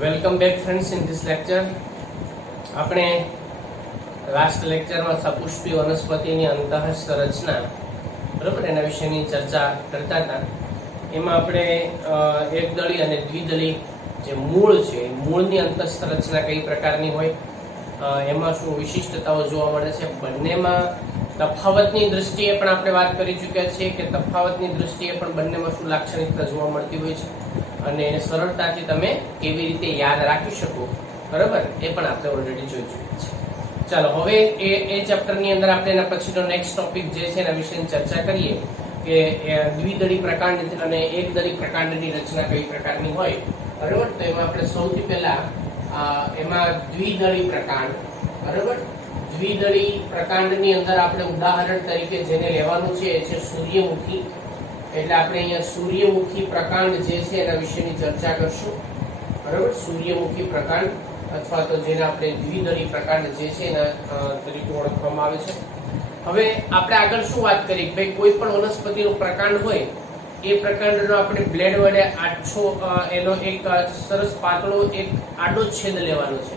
Welcome back friends in this lecture. આપણે last લેક્ચરમાં સપુષ્પી વનસ્પતિની અંતઃસ્થ રચના, બરાબર, એના વિશેની ચર્ચા કરતા હતા. એમાં આપણે એકદળી અને દ્વિદળી જે મૂળ છે, મૂળની અંતઃસ્થ રચના કઈ પ્રકારની હોય, એમાં શું વિશિષ્ટતાઓ જોવા મળે છે, બંનેમાં તફાવતની દૃષ્ટિએ પણ આપણે વાત કરી ચૂક્યા છીએ કે તફાવતની દૃષ્ટિએ પણ બંનેમાં શું લાક્ષણિકતા જોવા મળતી હોય છે અને એને સરળતાથી તમે કેવી રીતે યાદ રાખી શકો, બરાબર, એ પણ આપણે ઓલરેડી જોઈ ચૂક્યા છીએ. ચાલો હવે એ ચેપ્ટરની અંદર આપણે એના પછીનો નેક્સ્ટ ટોપિક જે છે એના વિશેની ચર્ચા કરીએ કે દ્વિદળી પ્રકાંડ અને એકદળી પ્રકાંડની રચના કઈ પ્રકારની હોય, બરાબર. તો એમાં આપણે સૌથી પહેલા એમાં દ્વિદળી પ્રકાંડ, બરાબર, દ્વિદળી પ્રકાંડની અંદર આપણે ઉદાહરણ તરીકે જેને લેવાનું છે એ છે સૂર્યમુખી. એટલે આપણે અહીંયા સૂર્યમુખી પ્રકાંડ જે છે એના વિશેની ચર્ચા કરશું, બરાબર. સૂર્યમુખી પ્રકાંડ અથવા તો જેને આપણે દ્વિદળી પ્રકાંડ જે છે એના તરીકે ઓળખવામાં આવે છે. હવે આપણે આગળ શું વાત કરી, ભાઈ કોઈ પણ વનસ્પતિનો પ્રકાંડ હોય એ પ્રકાંડનો આપણે બ્લેડ વડે આછો એનો એક સરસ પાતળો એક આડો છેદ લેવાનો છે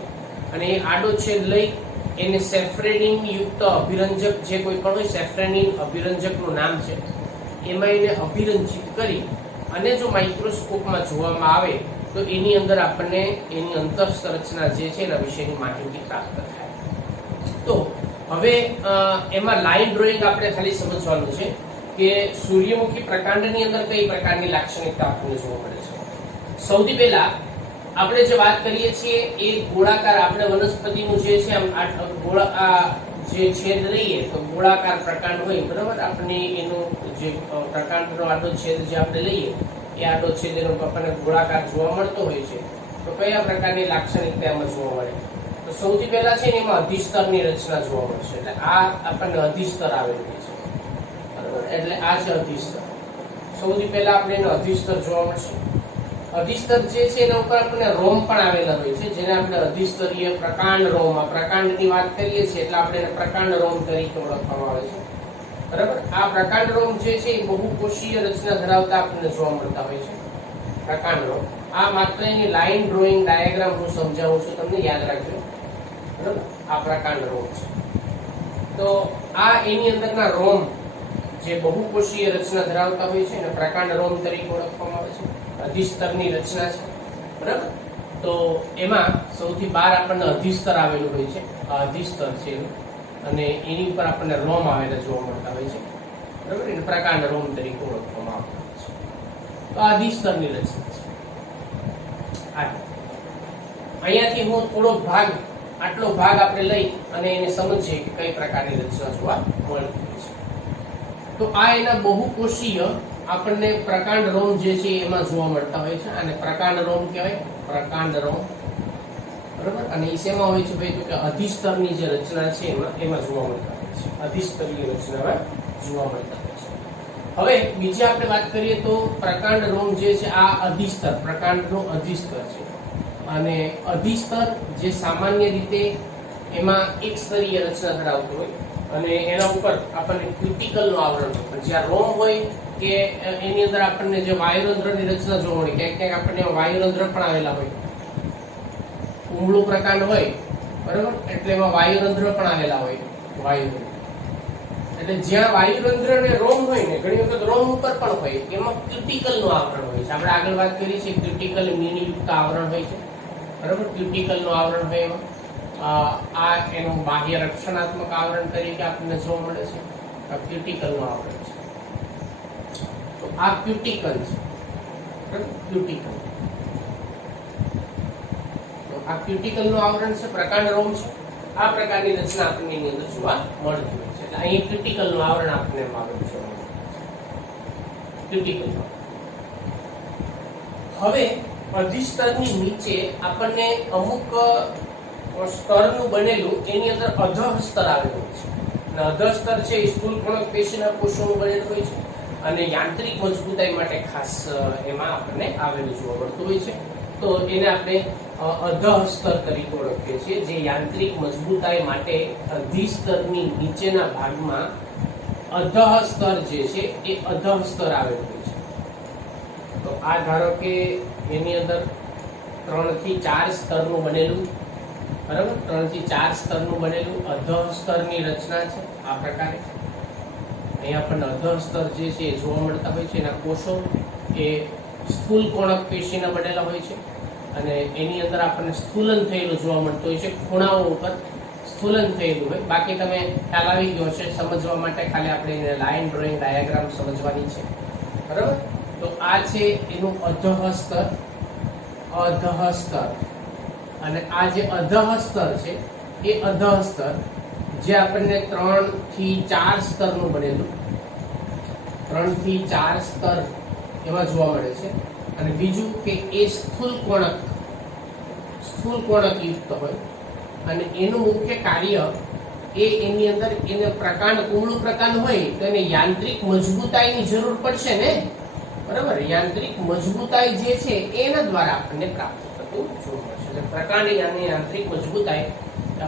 અને એ આડો છેદ લઈ એને સેફ્રેનિન યુક્ત અભિરંજક જે કોઈ પણ હોય, સેફ્રેનિન અભિરંજકનું નામ છે, એમાં એને અભિરંજિત કરી અને જો માઇક્રોસ્કોપમાં જોવામાં આવે તો એની અંદર આપણને એની અંતઃસ્થ રચના જે છે એના વિશેની માહિતી પ્રાપ્ત થાય. તો હવે એમાં લાઈન ડ્રોઈંગ આપણે ખાલી સમજવાનું છે કે સૂર્યમુખી પ્રકાંડની અંદર કઈ પ્રકારની લાક્ષણિકતા આપણને જોવા મળે છે. સૌથી પહેલા આપણે જે વાત કરીએ છીએ એ ગોળાકાર, આપણે વનસ્પતિનું જે છે જે છેદ લઈએ તો ગોળાકાર પ્રકાંડ હોય, બરાબર. આપણે એનો જે પ્રકાંડનો આડો છેદ જે આપણે લઈએ એ આડો છેદ એનો આપણને ગોળાકાર જોવા મળતો હોય છે. તો કયા પ્રકારની લાક્ષણિકતા એમાં જોવા મળે? તો સૌથી પહેલા છે ને એમાં અધિસ્તરની રચના જોવા મળશે. એટલે આ આપણને અધિસ્તર આવેલું છે, બરાબર. એટલે આ છે અધિસ્તર. સૌથી પહેલા આપણે એનો અધિસ્તર જોવા મળશે. અધિસ્તર જે છે એના ઉપર આપણને રોમ પણ આવેલા હોય છે જેને આપણે અધિસ્તરીય પ્રકાંડ રોમ, પ્રકાંડની વાત કરીએ છીએ એટલે આપણે એને પ્રકાંડ રોમ તરીકે ઓળખવામાં આવે છે, બરાબર. આ પ્રકાંડ રોમ જે છે એ બહુકોષીય રચના ધરાવતા આપણને જોવા મળતા હોય છે, પ્રકાંડ રોમ. આ માત્ર એની લાઈન ડ્રોઈંગ ડાયાગ્રામ હું સમજાવું છું, તમને યાદ રાખજો, બરાબર. આ પ્રકાંડ રોમ છે. તો આ એની અંદરના રોમ જે બહુકોષીય રચના ધરાવતા હોય છે અને પ્રકાંડ રોમ તરીકે ઓળખવામાં આવે છે. અધિસ્તરની રચના છે, બરાબર. તો એમાં સૌથી બહાર આપણને અધિસ્તર આવેલું હોય છે, આ અધિસ્તર છે અને એની ઉપર આપણને રોમ આવેલા જોવા મળતા હોય છે, બરાબર. એને પ્રકાંડ રોમ તરીકે ઓળખવામાં આવતા હોય છે. તો આ અધિસ્તરની રચના છે. અહીંયાથી હું થોડો ભાગ, આટલો ભાગ આપણે લઈ અને એને સમજીએ કે કઈ પ્રકારની રચના જોવા મળતી હોય છે. તો આ એના બહુકોષીય આપણને પ્રકાંડ રોમ જે છે એમાં જોવા મળતા હોય છે અને પ્રકાંડ રોમ કહેવાય, પ્રકાંડ રોમ, બરાબર. અને એ શેમાં હોય છે ભાઈ? તો કે અધિસ્તરની જે રચના છે એમાં જોવા મળતા હોય છે, અધિસ્તરીય રચનામાં જોવા મળતા હોય છે. હવે બીજી આપણે વાત કરીએ તો પ્રકાંડ રોમ જે છે આ અધિસ્તર, પ્રકાંડનું અધિસ્તર છે અને અધિસ્તર જે સામાન્ય રીતે એમાં એક સ્તરીય રચના ધરાવતું હોય અને એના ઉપર આપણને ક્યુટિકલનું આવરણ હોય. જ્યાં રોમ હોય કે એની અંદર આપણને જે વાયુરંધ્રની રચના જોવા મળે, ક્યાંક ક્યાંક આપણને વાયુરંધ્ર પણ આવેલા હોય. કુંબળું પ્રકાંડ હોય, બરાબર, એટલે એમાં વાયુરંધ્ર પણ આવેલા હોય, વાયુરંધ્ર. એટલે જ્યાં વાયુરંધ્ર અને રોમ હોય ને, ઘણી વખત રોમ ઉપર પણ હોય, એમાં ક્યુટિકલનું આવરણ હોય છે. આપણે આગળ વાત કરી છે ક્યુટિકલ મીનયુક્ત આવરણ હોય છે, બરાબર. ક્યુટિકલનું આવરણ હોય એમાં આ એનું બાહ્ય રક્ષણાત્મક આવરણ તરીકે આપણને જોવા મળે છે. આ ક્યુટિકલનું આવરણ છે. તો આ ક્યુટિકલ છે, ક્યુટિકલ. તો આ ક્યુટિકલનું આવરણ છે, પ્રકાંડ રોમ છે. આ પ્રકારની રચના આપણને એની અંદર જોવા મળતી હોય છે. એટલે અહીં ક્યુટિકલનું આવરણ આપણને આવેલું છે, ક્યુટિકલ. હવે અધિસ્તરની નીચે આપણને અમુક સ્તરનું બનેલું એની અંદર અધઃસ્તર આવેલું છે અને અધઃસ્તર છે એ સ્થૂળકણક પેશીના કોષોનું બનેલું હોય છે અને યાંત્રિક મજબૂતાઈ માટે ખાસ એમાં આપણને આવેલું જોવા મળતું હોય છે. તો એને આપણે અધઃસ્તર તરીકે ઓળખીએ છીએ, જે યાંત્રિક મજબૂતાઈ માટે અધિસ્તરની નીચેના ભાગમાં અધઃસ્તર જે છે એ અધઃસ્તર આવેલું હોય છે. તો આ ધારો કે એની અંદર 3 થી 4 સ્તરનું બનેલું, બરાબર, 3 થી 4 સ્તરનું બનેલું અધઃ સ્તરની રચના છે આ પ્રકારે. અહીંયા આપણને અધઃ સ્તર જે છે એ જોવા મળતા હોય છે. એના કોષો એ સ્થૂલ કોણક પેશીના બનેલા હોય છે અને એની અંદર આપણને સ્થૂલન થયેલું જોવા મળતું હોય છે, ખૂણાઓ ઉપર સ્થૂલન થયેલું હોય. બાકી તમે ખ્યાલ આવી ગયો છે, સમજવા માટે ખાલી આપણે એને લાઇન ડ્રોઈંગ ડાયાગ્રામ સમજવાની છે, બરાબર. તો આ છે એનું અધઃ સ્તર, અધઃ સ્તર. અને આ જે અધઃ સ્તર છે એ અધઃ સ્તર જે આપણને 3 થી 4 સ્તરનું બનેલું, 3 થી 4 સ્તર એમાં જોવા મળે છે. અને બીજું કે એ સ્થૂલ કોણક યુક્ત હોય અને એનું મુખ્ય કાર્ય એ એની અંદર એને પ્રકાંડ કુમળું પ્રકાંડ હોય તો એને યાંત્રિક મજબૂતાઈની જરૂર પડશે ને, બરાબર. યાંત્રિક મજબૂતાઈ જે છે એના દ્વારા આપણને પ્રાપ્ત થતું જોવા મળશે. એટલે પ્રકાંડ અને યાંત્રિક મજબૂતાઈ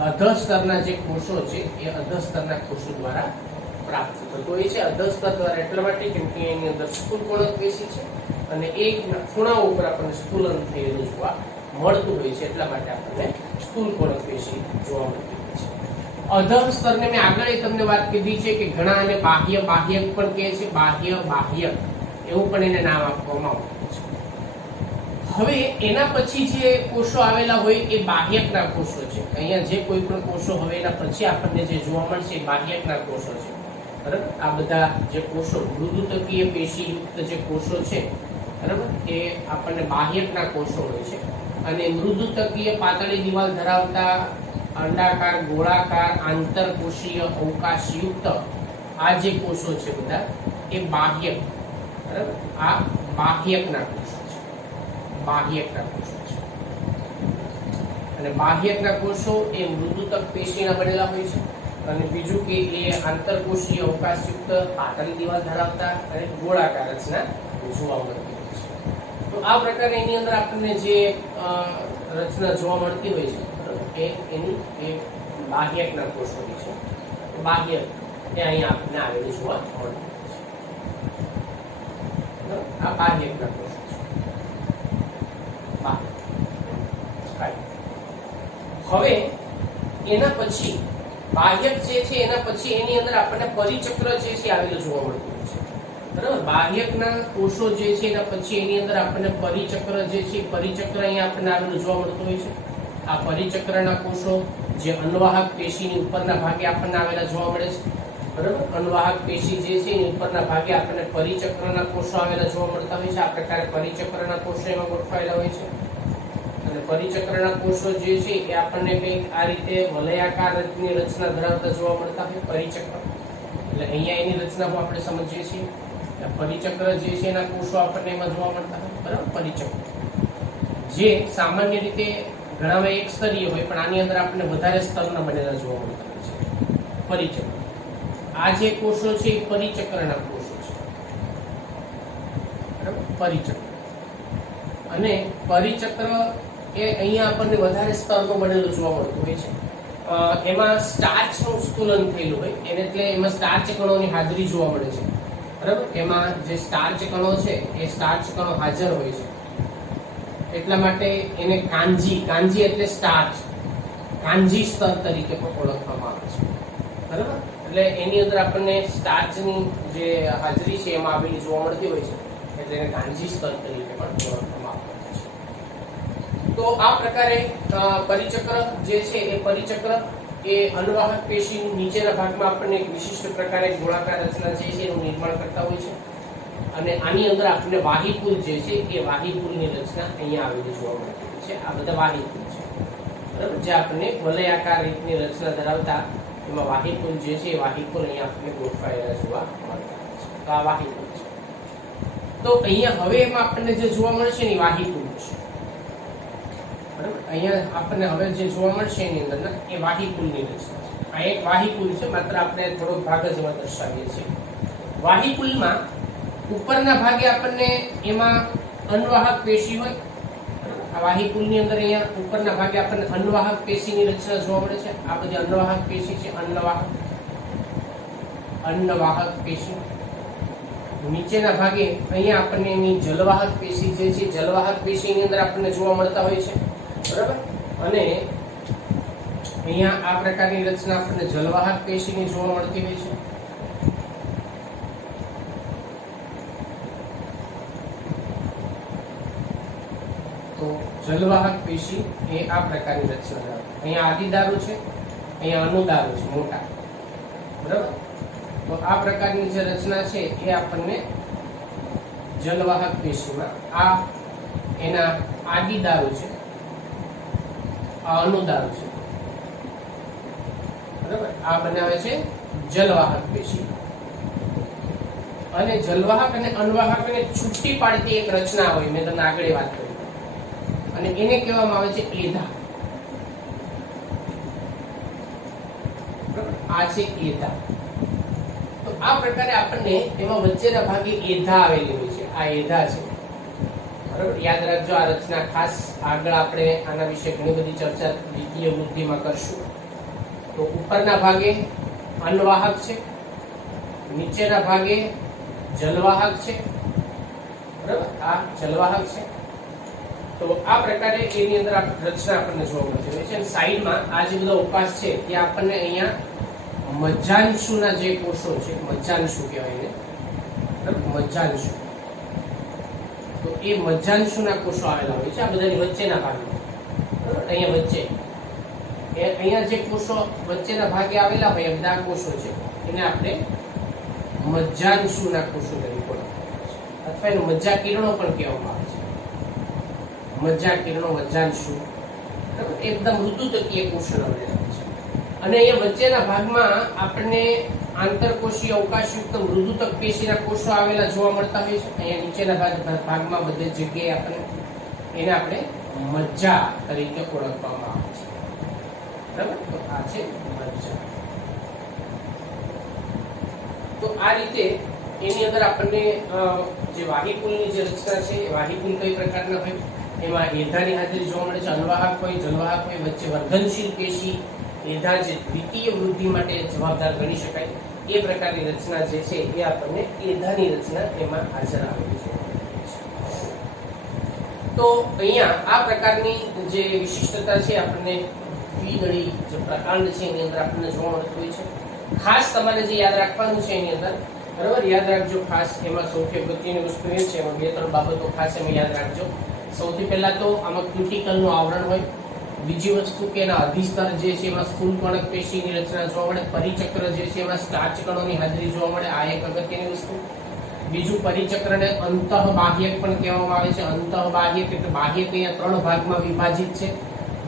અધઃ સ્તરના જે કોષો છે એ અધઃ સ્તરના કોષો દ્વારા પ્રાપ્ત થતું હોય છે. અધઃ સ્તર દ્વારા એટલા માટે કેમ કે એની અંદર સ્થૂલ કોણક પેશી છે અને એ ખૂણાઓ ઉપર આપણને સ્થૂલન થયેલું જોવા મળતું હોય છે, એટલા માટે આપણને સ્થૂલ કોણક પેશી જોવા મળતી હોય છે. અધઃ સ્તરને મેં આગળ તમને વાત કીધી છે કે ઘણા એને બાહ્ય બાહ્યક પણ કહે છે, બાહ્ય બાહ્યક એવું પણ એને નામ આપવામાં આવ્યું છે. હવે એના પછી જે કોષો આવેલા હોય એ બાહ્યકના કોષો છે. અહીંયા જે કોઈ પણ કોષો હવે એના પછી આપણને જે જોવા મળશે એ બાહ્યકના કોષો છે, બરાબર. આ બધા જે કોષો મૃદુતકીય પેશી યુક્ત જે કોષો છે, બરાબર, એ આપણને બાહ્યકના કોષો હોય છે. અને મૃદુતકીય પાતળી દિવાલ ધરાવતા અંડાકાર, ગોળાકાર, આંતરકોષીય અવકાશયુક્ત આ જે કોષો છે બધા એ બાહ્યક, બરાબર, આ બાહ્યકના કોષો છે, બાહ્યકના કોષો છે. અને બાહ્યકના કોષો એ મૃદુતક પેશીના બનેલા હોય છે. અને બીજું કે એ આંતરકોષીય અવકાશયુક્ત પાતળી દિવાલ ધરાવતા અને ગોળાકાર રચના જોવા મળતી હોય છે. તો આ પ્રકારે એની અંદર આપણને જે રચના જોવા મળતી હોય છે, એ એની એ બાહ્યકના કોષોની છે. બાહ્યક એ અહીંયા આપણને આવેલું જોવા મળતું હોય છે. આ બાહ્યકના કોષો છે. હવે એના પછી બાહ્યક જે છે એના પછી એની અંદર આપણને પરિચક્ર જે છે આવેલું જોવા મળતું હોય છે, બરાબર. બાહ્યકના કોષો જે છે એના પછી એની અંદર આપણને પરિચક્ર જે છે, પરિચક્ર અહીંયા આપણને આવેલું જોવા મળતું હોય છે. આ પરિચક્રના કોષો જે અન્વાહક પેશીની ઉપરના ભાગે આપણને આવેલા જોવા મળે છે, બરાબર. અન્વાહક પેશી જે છે એની ઉપરના ભાગે આપણને પરિચક્રના કોષો આવેલા જોવા મળતા હોય છે. આ પ્રકારે પરિચક્રના કોષો એમાં ગોઠવાયેલા હોય છે. અને પરિચક્રના કોષો જે છે એ આપણને કંઈક આ રીતે વલયાકાર રીતની રચના ધરાવતા જોવા મળતા હોય પરિચક્ર. એટલે અહીંયા એની રચના આપણે સમજીએ છીએ. પરિચક્ર જે છે એના કોષો આપણને એમાં જોવા મળતા હોય, બરાબર. પરિચક્ર જે સામાન્ય રીતે ઘણા એક સ્તરીય હોય પણ આની અંદર આપણને વધારે સ્તરના બનેલા જોવા મળતા હોય છે. પરિચક્ર આ જે કોષો છે એ પરિચક્રના કોષો છે, બરાબર. પરિચક્ર અને પરિચક્ર એ અહીંયા આપણને વધારે સ્તરનું બનેલું જોવા મળતું હોય છે. એમાં સ્ટાર્ચનું સ્થૂલન થયેલું હોય એને એટલે એમાં સ્ટાર્ચ કણોની હાજરી જોવા મળે છે, બરાબર. એમાં જે સ્ટાર્ચ કણો છે એ સ્ટાર્ચ કણો હાજર હોય છે. એટલા માટે એને કાંજી એટલે સ્ટાર્ચ, કાંજી સ્તર તરીકે પણ ઓળખવામાં આવે છે, બરાબર. એટલે એની અંદર આપણને સ્ટાર્ચની જે હાજરી છે એમાં આવેલી જોવા મળતી હોય છે, એટલે એને કાંજી સ્તર તરીકે પણ ઓળખવામાં આવે છે. તો આ પ્રકારે પરિચક્ર જે છે એ પરિચક્ર એ અન્વાહક પેશીની નીચેના ભાગમાં આપણને એક વિશિષ્ટ પ્રકારે ગોળાકાર રચના જે છે એનું નિર્માણ કરતા હોય છે. અને આની અંદર આપણને વાહીકુલ જે છે એ વાહીકુલની રચના અહીંયા આવેલી જોવા મળતી હોય છે. આ બધા વાહીકુલ છે, બરાબર. જે આપણને વલયાકાર રીતની રચના ધરાવતા એમાં વાહીકુલ જે છે એ વાહીકુલ અહીંયા આપણને ગોઠવાયેલા જોવા મળતા હોય છે. તો આ વાહીકુલ છે. તો અહીંયા હવે એમાં આપણને જે જોવા મળશે ને વાહીકુલ છે, બરાબર. અહીંયા આપણને હવે જે જોવા મળશે એની અંદર એ વાહીકુલની રચના છે. આ એક વાહીકુલ છે, માત્ર આપણે થોડોક ભાગ જ એમાં દર્શાવીએ છીએ. વાહીકુલમાં ઉપરના ભાગે આપણને એમાં અન્વાહક પેશી હોય. આ વાહીકુલની અંદર અહીંયા ઉપરના ભાગે આપણને અન્વાહક પેશીની રચના જોવા મળે છે. આ બધી અન્વાહક પેશી છે, અન્વાહક પેશી. નીચેના ભાગે અહીંયા આપણને એની જલવાહક પેશી જે છે જલવાહક પેશીની અંદર આપણને જોવા મળતા હોય છે, બરાબર. અને અહીંયા આ પ્રકારની રચના આપણને જલવાહક પેશીની જોવા મળતી હોય છે. તો જલવાહક પેશી એ આ પ્રકારની રચના ધરાવે. અહીંયા આદિદારો છે, અહીંયા અનુદારો છે મોટા, બરાબર. તો આ પ્રકારની જે રચના છે એ આપણને જલવાહક પેશીમાં આ એના આદિદારો છે, આ અનુદારો છે, બરાબર. આ બનાવે છે જલવાહક પેશી. અને જલવાહક અને અનવાહકને છૂટી પાડતી એક રચના હોય, મેં તમને આગળ વાત કરી, અને એને કહેવામાં આવે છે એધા. આ છે એધા. તો આ પ્રકારે આપણને એમાં વચ્ચેના ભાગે એધા આવેલી હોય છે. આ એધા છે, બરાબર. યાદ રાખજો આ રચના ખાસ. આગળ આપણે આના વિશે ઘણી બધી ચર્ચા દ્વિતીય વૃદ્ધિમાં કરશું. તો ઉપરના ભાગે અનવાહક છે, નીચેના ભાગે જલવાહક છે, બરાબર. આ જલવાહક છે. તો આ પ્રકારે એની અંદર રચના આપણને જોવા મળતી હોય છે. અને સાઈડમાં આ જે બધો અવકાશ છે ત્યાં આપણને અહીંયા મજ્જાંશુના જે કોષો છે, મજ્જાંશુ કહેવાય એને, મજ્જાંશુ. તો એ મજ્જાંશુના કોષો આવેલા હોય છે આ બધાની વચ્ચેના ભાગમાં, બરાબર. અહીંયા વચ્ચે અહીંયા જે કોષો વચ્ચેના ભાગે આવેલા હોય એ બધા કોષો છે એને આપણે મજ્જાંશુના કોષો તરીકે ઓળખવામાં આવે છે, અથવા એને મજ્જા કિરણો પણ કહેવામાં આવે છે. મજ્જા કિરણો, મજ્જાંશુ, બરાબર. એકદમ મૃદુતકીય કોષોના બનેલા છે. અને અહીંયા વચ્ચેના ભાગમાં આપણને આંતરકોષીય અવકાશયુક્ત મૃદુતક પેશીના કોષો આવેલા જોવા મળતા હોય છે. અહીંયા નીચેના ભાગમાં બધી જગ્યાએ આપણે એને આપણે મજ્જા તરીકે ઓળખવામાં આવે છે, બરાબર. તો આ છે મજ્જા. તો આ રીતે એની અંદર આપણને જે વાહિકુલની જે રચના છે એ વાહિકુલ કઈ પ્રકારના હોય, એમાં એધાની હાજરી જોવા મળે છે. અનવાહક હોય, જલવાહક હોય, વચ્ચે વર્ધનશીલ પેશી એધા જે દ્વિતીય વૃદ્ધિ માટે જવાબદાર ગણી શકાય એ પ્રકારની રચના જે છે એ આપણને એધાની રચના એમાં હાજર આવેલી છે. તો અહીંયા આ પ્રકારની જે વિશિષ્ટતા છે આપણને દ્વિદળી જે પ્રકાંડ છે એની અંદર આપણને જોવા મળતું હોય છે. ખાસ તમારે જે યાદ રાખવાનું છે એની અંદર, બરાબર, યાદ રાખજો ખાસ. એમાં સૌથી અગત્યની વસ્તુ એ છે, એમાં બે ત્રણ બાબતો ખાસ એમાં યાદ રાખજો. સૌથી પહેલા તો આમાં ક્યુટિકલનું આવરણ હોય. બીજી વસ્તુ કે એના અધિસ્તર જે છે એમાં સ્થૂલ કણક પેશીની રચના જોવા મળે. પરિચક્ર જે છે એમાં સ્ટાર્ચ કણોની હાજરી જોવા મળે. આ એક અગત્યની વસ્તુ. બીજું, પરિચક્રને અંતઃબાહ્યક પણ કહેવામાં આવે છે. અંતઃબાહ્યક એટલે બાહ્યક અહીંયા ત્રણ ભાગમાં વિભાજિત છે.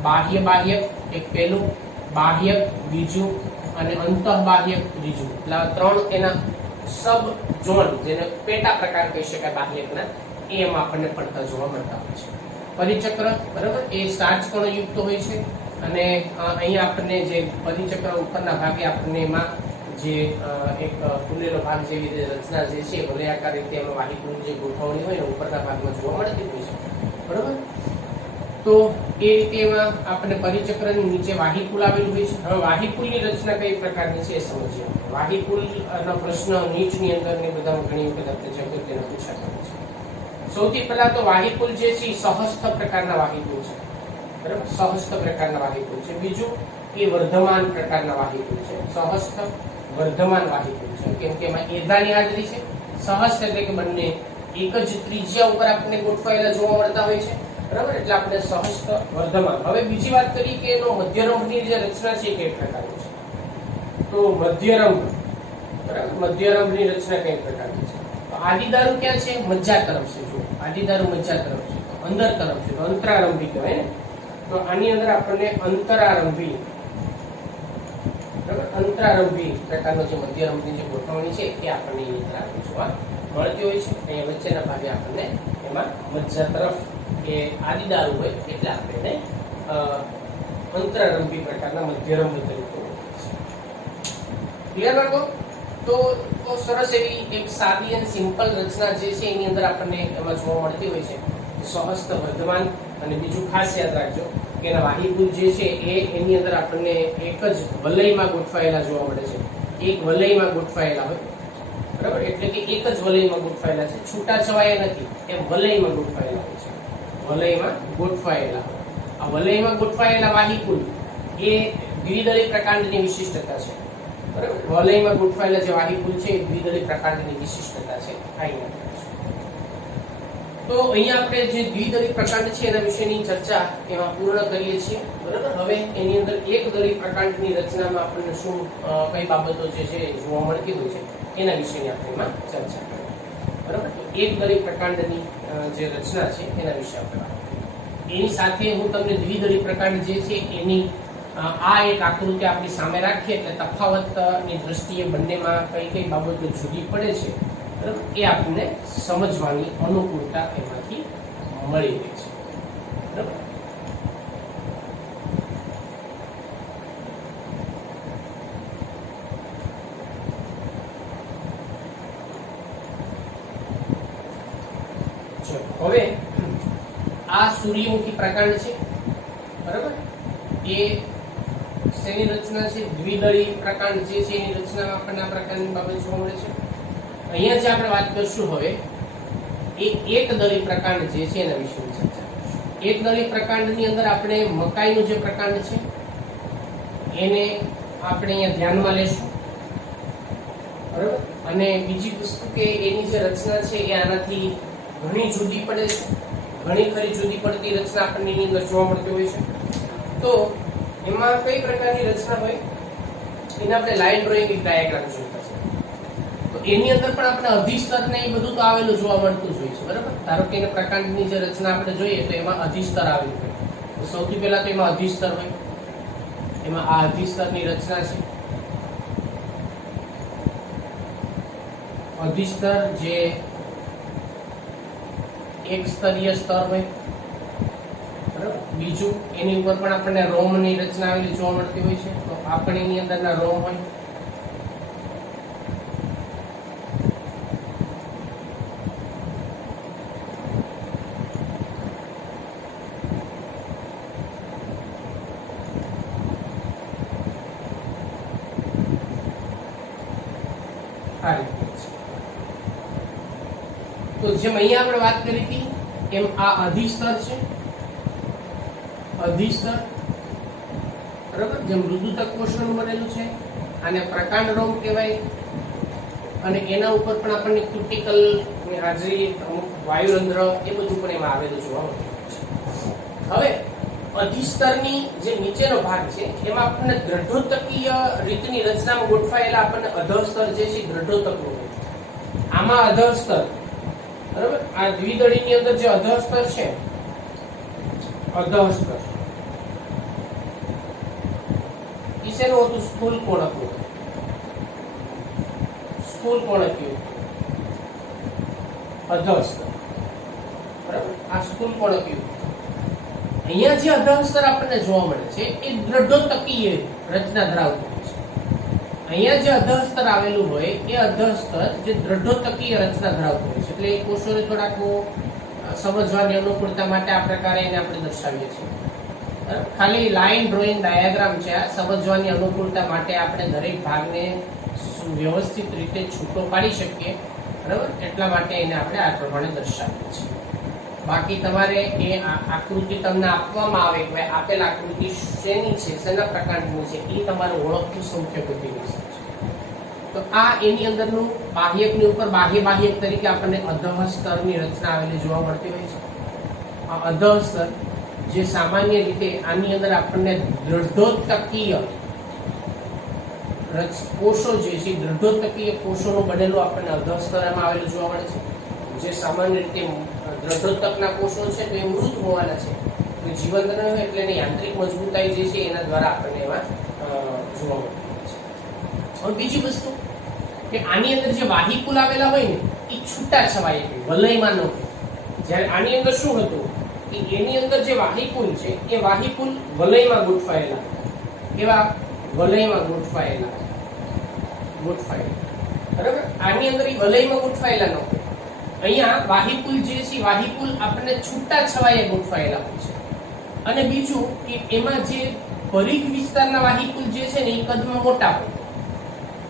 બાહ્ય બાહ્યક એક પહેલું, બાહ્યક બીજું, અને અંતઃબાહ્યક ત્રીજું. એટલે ત્રણ એના સબ ઝોન, જેને પેટા પ્રકાર કહી શકાય બાહ્યકના, એમાં આપણને પડતા જોવા મળતા હોય છે. પરિચક્ર, બરાબર, એ સ્ટાર્ચ કણો યુક્ત હોય છે. અને અહીંયા આપણને જે પરિચક્ર ઉપરના ભાગે આપણને એમાં જે એક ફૂલેલો ભાગ જેવી રચના જે છે વલયાકાર રીતે એમાં વાહિકુલની જે ગોઠવણી હોય ને ઉપરના ભાગમાં જોવા મળતી હોય છે, બરાબર. તો એ રીતે એમાં આપણને પરિચક્રની નીચે વાહિકુલ આવેલું હોય છે. હવે વાહિકુલની રચના કઈ પ્રકારની છે એ સમજીએ. વાહિકુલનો પ્રશ્ન નીચની અંદર ને બધામાં ઘણી વખત આપણે જગતને પૂછાતા હોય છે. સૌથી પહેલા તો વાહિકુલ જે છે સહસ્થ પ્રકારના વાહિકુલ છે, બરાબર. સહસ્થ પ્રકારના વાહિકુલ છે. બીજું એ વર્ધમાન પ્રકારના વાહિકુલ છે. સહસ્થ, વર્ધમાન વાહિકુલ છે. કેમ કે એમાં એધાની હાજરી છે. સહસ્થ એટલે કે બંને એક જ ત્રિજ્યા ઉપર આપણને ગોઠવાયેલા જોવા મળતા હોય છે, બરાબર. એટલે આપણે સહસ્થ, વર્ધમાન. હવે બીજી વાત કરી કે એનો મધ્યરંભની જે રચના છે કઈ પ્રકારની છે. તો મધ્યરંભ, બરાબર, મધ્યરંભની રચના કઈ પ્રકારની છે. આદિદારુ ક્યાં છે? મજ્જા તરફ છે. જો આદિદારુ મજ્જા તરફ છે, અંદર તરફ છે, તો અંતરારંભી કહેવાય ને. તો આની અંદર આપણને અંતરારંભી, બરાબર, અંતરારંભી પ્રકારનો જે મધ્યરંભની જે ગોઠવણી છે એ આપણને એની અંદર જોવા મળતી હોય છે. અહીંયા વચ્ચેના ભાગે આપણને એમાં મજ્જા તરફ એ આદિદારુ હોય એટલે આપણે એને અંતરારંભી પ્રકારના મધ્યરંભ તરીકે ક્લિયર રાખો. તો સરસ એવી એક સાદી અને સિમ્પલ રચના જે છે એની અંદર આપણને એમાં જોવા મળતી હોય છે. સહસ્થ, વર્ધમાન, અને બીજું ખાસ યાદ રાખજો કે એના વાહિકુલ જે છે એ એની અંદર આપણને એક જ વલયમાં ગોઠવાયેલા જોવા મળે છે. એક વલયમાં ગોઠવાયેલા હોય, બરાબર, એટલે કે એક જ વલયમાં ગોઠવાયેલા છે, છૂટા છવાયા નથી, એ વલયમાં ગોઠવાયેલા હોય છે, વલયમાં ગોઠવાયેલા. આ વલયમાં ગોઠવાયેલા વાહિકુલ એ દ્વિદળી પ્રકાંડની વિશિષ્ટતા છે. બરાબર, વલયમાં ગોઠવાયેલા જે વાહિકુલ છે એ દ્વિદળી પ્રકાંડની વિશિષ્ટતા છે. તો અહીંયા આપણે જે દ્વિદળી પ્રકાંડ છે એના વિશેની ચર્ચા એમાં પૂર્ણ કરીએ છીએ. બરાબર, હવે એની અંદર એક દળી પ્રકાંડની રચનામાં આપણને શું કઈ બાબતો જે છે જોવા મળતી હોય છે એના વિશેની આપણે એમાં ચર્ચા કરીએ. બરાબર, એક દળી પ્રકાંડની જે રચના છે એના વિશે આપણે વાત કરીએ. એની સાથે હું તમને દ્વિદળી પ્રકાંડ જે છે એની આ એક આકૃતિ આપણી સામે રાખીએ એટલે તફાવતની દ્રષ્ટિએ બંનેમાં કઈ કઈ બાબતો જુદી પડે છે એ આપણને સમજવાની અનુકૂળતા એમાંથી મળી રહે છે. બરાબર, હવે આ સૂર્યમુખી પ્રકાંડ છે. બરાબર, એ શેની રચના છે? દ્વિદળી પ્રકાંડ જે છે એની રચનામાં આપણને આ પ્રકારની બાબત જોવા મળે છે. અહીંયા જે આપણે વાત કરશું હવે એ એક દળી પ્રકાંડ જે છે એના વિશે ચર્ચા કરીશું. એક દળી પ્રકાંડની અંદર આપણે મકાઈનું જે પ્રકાંડ છે એને આપણે અહીંયા ધ્યાનમાં લેશું. બરાબર, અને બીજી વસ્તુ કે એની જે રચના છે એ આનાથી ઘણી જુદી પડે છે, ઘણી ખરી જુદી પડતી રચના આપણને એની અંદર જોવા મળતી હોય છે. તો એમાં કઈ પ્રકારની રચના હોય એને આપણે લાઈન ડ્રોઈંગ ડાયાગ્રામ જોઈતા છે. તો એની અંદર પણ આપણે અધિસ્તર ને એ બધું તો આવેલું જોવા મળતું જ હોય છે. બરાબર, ધારો કે એના પ્રકાંડની જે રચના આપણે જોઈએ તો એમાં અધિસ્તર આવેલું હોય. તો સૌથી પહેલા તો એમાં અધિસ્તર હોય, એમાં આ અધિસ્તરની રચના છે. અધિસ્તર જે એક સ્તરીય સ્તર હોય. બરાબર, બીજું એની ઉપર પણ આપણને રોમની રચના આવેલી જોવા મળતી હોય છે. તો આપણે એની અંદરના રોમ હોય. તો જેમ અહીંયા આપણે વાત કરી હતી એમ આ અધિસ્તર છે, અધિસ્તર. બરાબર, જે મૃદુતક કોષનું બનેલું છે આને પ્રકાંડ રોમ કહેવાય. અને એના ઉપર પણ આપણને ક્યુટિકલ ની હાજરી, અમુક વાયુરંધ્ર એ બધું પણ એમાં આવેલું જોવા મળતું છે. હવે અધિસ્તરની જે નીચેનો ભાગ છે એમાં આપણને દ્રઢોતકીય રીતની રચનામાં ગોઠવાયેલા આપણને અધઃસ્તર જે છે દ્રઢોતકનું હોય. આમાં અધઃસ્તર, બરાબર, આ દ્વિદળીની અંદર જે અધઃસ્તર છે, અધઃસ્તર શેનું હતું? સ્થૂલ કોણકનું. સ્થૂલ કોણકીય અધઃસ્તર. બરાબર, આ સ્થૂલ કોણકીય. અહીંયા જે અધઃસ્તર આપણને જોવા મળે છે એ દ્રઢોતકીય રચના ધરાવતું હોય છે. અહીંયા જે અધઃસ્તર આવેલું હોય એ અધઃસ્તર જે દ્રઢોતકીય રચના ધરાવતું હોય છે. એટલે એ કોષોને થોડાક સમજવાની અનુકૂળતા માટે આ પ્રકારે એને આપણે દર્શાવીએ છીએ. ખાલી લાઈન ડ્રોઈંગ ડાયાગ્રામ છે, આ સમજવાની અનુકૂળતા માટે આપણે દરેક ભાગને વ્યવસ્થિત રીતે છૂટો પાડી શકીએ. બરાબર, એટલા માટે એને આપણે આ પ્રમાણે દર્શાવીએ છીએ. બાકી તમારે એ આકૃતિ તમને આપવામાં આવે કે આપેલ આકૃતિ શેની છે, શેના પ્રકારની છે, એ તમારે ઓળખવું સૌથી અગત્યની વસ્તુ છે. તો આ એની અંદરનું બાહ્યકની ઉપર બાહ્યક તરીકે આપણને અધઃસ્તરની રચના આવેલી જોવા મળતી હોય છે. આ અધઃસ્તર જે સામાન્ય રીતે આની અંદર આપણને દ્રઢોતકીય કોષો જે છે, દ્રઢોતકીય કોષોનું બનેલું આપણને અધઃસ્તરમાં આવેલું જોવા મળે છે. જે સામાન્ય રીતે દ્રઢોતકના કોષો છે તો એ મૃત હોવાના છે, તો જીવંત ન હોય એટલે એની યાંત્રિક મજબૂતાઈ જે છે એના દ્વારા આપણને એમાં જોવા મળતી હોય છે. હવે બીજી વસ્તુ કે આની અંદર જે વાહિકુલ આવેલા હોય ને એ છૂટા છવાયા વલયમાં ન હોય. જ્યારે આની અંદર શું હતું કે એની અંદર જે વાહિકુલ છે એ વાહિકુલ વલયમાં ગોઠવાયેલા. કેવા? વલયમાં ગોઠવાયેલા. બરાબર, આની અંદર એ વલયમાં ગોઠવાયેલા ન હોય. અહીંયા વાહિકુલ જે છે, વાહિકુલ આપણને છૂટા છવાયા ગોઠવાયેલા હોય છે. અને બીજું કે એમાં જે પરિઘ વિસ્તારના વાહિકુલ જે છે ને એ કદમાં મોટા હોય.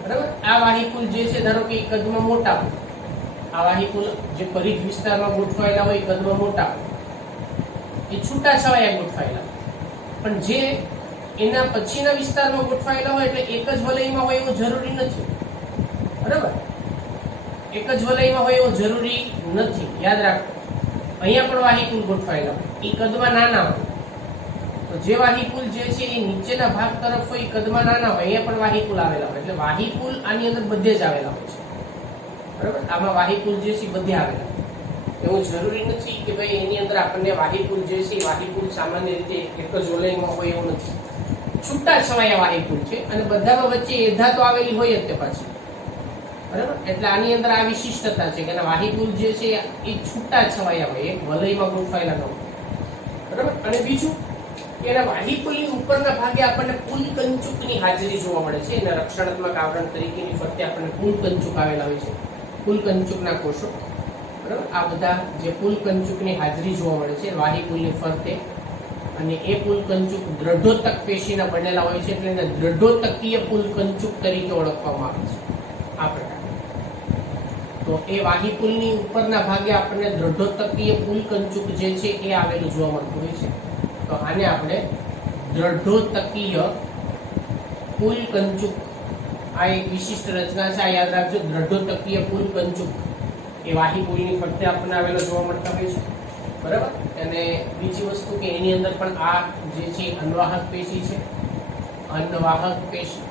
બરાબર. આ વાહિકુલ જે છે ધારો કે કદમાં મોટા હોય, આ વાહિકુલ જે પરિઘ વિસ્તારમાં ગોઠવાયેલા હોય કદમાં મોટા હોય, એ છૂટાછવાયા ગોઠવાયેલા, પણ જે એના પછીના વિસ્તારમાં ગોઠવાયેલા હોય એટલે એક જ વલયમાં હોય એવું જરૂરી નથી. બરાબર, એક જ વલયમાં હોય એવું જરૂરી નથી. યાદ રાખો, અહીંયા પણ વાહિકુલ ગોઠવાયેલા હોય, એ કદમાં નાના હોય. તો જે વાહિકુલ જે છે એ નીચેના ભાગ તરફ હોય, કદમાં નાના હોય, અહીંયા પણ વાહિકુલ આવેલા હોય. એટલે વાહિકુલ આની અંદર બધે જ આવેલા હોય છે. બરાબર, આમાં વાહિકુલ જે છે બધે આવેલા હોય. એવું જરૂરી નથી કે ભાઈ એની અંદર આપણને વાહિકુલ જે છે વાહિકુલ સામાન્ય રીતે એક જ વલયમાં હોય એવું નથી. છૂટા છવાયા વાહિકુલ છે અને બધામાં વચ્ચે એધા તો આવેલી હોય જ તે પાછી. બરાબર, એટલે આની અંદર આ વિશિષ્ટતા છે કે વાહિકુલ જે છે એ છૂટા છવાયા હોય, એક વલયમાં ગોઠવાયેલા ન હોય. બરાબર, અને બીજું કે એના વાહિકુલની ઉપરના ભાગે આપણને પુલ કંચુકની હાજરી જોવા મળે છે. એના રક્ષણાત્મક આવરણ તરીકેની ફરતે આપણને પુલ કંચુક આવેલા હોય છે, પુલ કંચુકના કોષો. બરાબર, આ બધા જે પુલ કંચુકની હાજરી જોવા મળે છે વાહિકુલની ફરતે, અને એ પુલ કંચુક દ્રઢોતક પેશીના બનેલા હોય છે, એટલે એને દ્રઢોતકીય પુલ કંચુક તરીકે ઓળખવામાં આવે છે. આ પ્રકાર તો એ વાહિકુલની ઉપરના ભાગે આપણને દ્રઢોતકીય પુલ કંચુક જે છે એ આવેલું જોવા મળતું હોય છે. તો આને આપણે દ્રઢોતકીય પુલ કંચુક, આ એક વિશિષ્ટ રચના છે, આ યાદ રાખજો. દ્રઢોતકીય પુલ કંચુક એ વાહિકુલની ફરતે આપણને આવેલો જોવા મળતા હોય છે. બરાબર, અને બીજી વસ્તુ કે એની અંદર પણ આ જે છે અન્વાહક પેશી છે, અન્વાહક પેશી,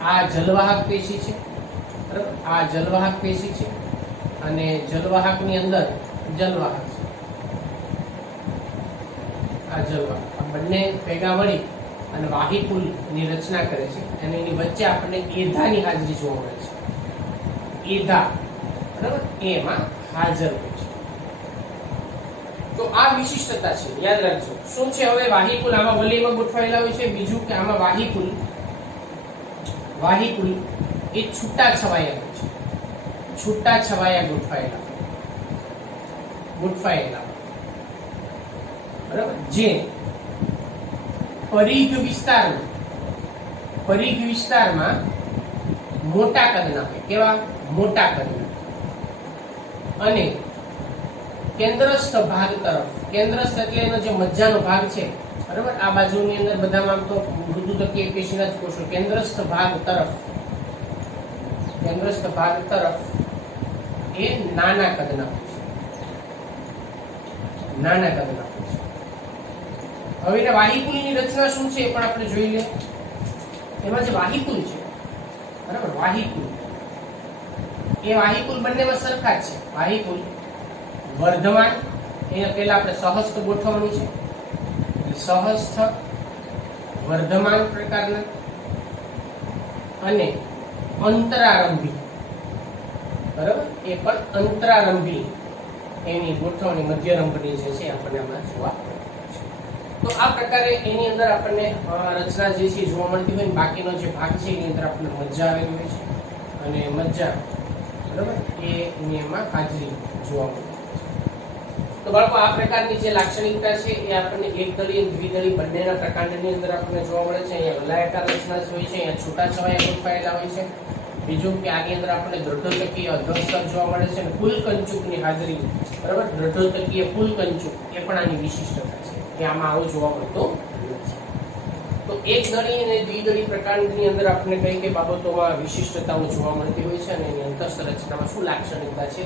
આ જલવાહક પેશી છે. બરાબર, આ જલવાહક પેશી છે અને જલવાહકની અંદર જલવાહક છે. આ જલવાહક, આ બંને ભેગા મળી અને વાહિકુલની રચના કરે છે અને એની વચ્ચે આપણને એધાની હાજરી જોવા મળે છે. એધા, બરાબર, એમાં હાજર હોય છે. તો આ વિશિષ્ટતા છે, યાદ રાખજો. શું છે હવે વાહિકુલ આમાં વલયમાં ગોઠવાયેલા હોય છે. બીજું કે આમાં વાહિકુલ એ છૂટા છવાયા હોય છે, છૂટા છવાયા ગોઠવાયેલા. બરાબર, જે પરિઘ વિસ્તારમાં મોટા કદના હોય. કેવા? મોટા કદના. અને કેન્દ્રસ્થ ભાગ તરફ, કેન્દ્રસ્થ એટલે એનો જે મજ્જાનો ભાગ છે, બરાબર, આ બાજુની અંદર બધામાં તો મૃદુતકીય પેશીના જ કોષો. કેન્દ્રસ્થ ભાગ તરફ એ નાના કદના હોય છે, નાના કદના હોય છે. હવે એના વાહિકુલની રચના શું છે એ પણ આપણે જોઈ લઈએ. એમાં જે વાહિકુલ છે, બરાબર, એ વાહિકુલ બંનેમાં સરખા જ છે. વાહિકુલ વર્ધમાન, એને પહેલા આપણે સહસ્થ ગોઠવવાનું છે. સહસ્થ, વર્ધમાન પ્રકારના અને અંતરારંભી. બરાબર, એ પણ અંતરારંભી એની ગોઠવણી મધ્યરંભની જે છે આપણને આમાં જોવા મળે છે. તો આ પ્રકારે એની અંદર આપણને રચના જે છે જોવા મળતી હોય. બાકીનો જે ભાગ છે એની અંદર આપણને મજ્જા આવેલી હોય છે અને મજ્જા, બરાબર, એની એમાં હાજરી જોવા મળે. તો બાળકો, આ પ્રકારની જે લાક્ષણિકતા છે એ આપણને એકદળી અને દ્વિદળી બંનેના પ્રકાંડની અંદર આપણને જોવા મળે છે. અહીંયા વલયાકાર રચના હોય છે, અહીંયા છૂટાછવાયા ગોઠવાયેલા હોય છે. બીજું કે આની અંદર આપણને દ્રઢોતકીય અધ્વસ્તર જોવા મળે છે અને પુલ કંચુકની હાજરી, બરાબર, દ્રઢોતકીય પુલ કંચુક એ પણ આની વિશિષ્ટતા છે કે આમાં આવું જોવા મળતું નથી. તો એકદળી અને દ્વિદળી પ્રકારની અંદર આપણને કઈ કઈ બાબતોમાં વિશિષ્ટતાઓ જોવા મળતી હોય છે અને એની અંતસ્થ રચનામાં શું લાક્ષણિકતા છે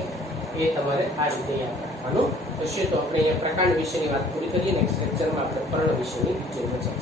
એ તમારે આ રીતે યાદ રાખવાનું થશે. તો આપણે અહીંયા પ્રકાંડ વિશેની વાત પૂરી કરીએ. નેક્સ્ટ લેક્ચરમાં આપણે પર્ણ વિશેની ચર્ચા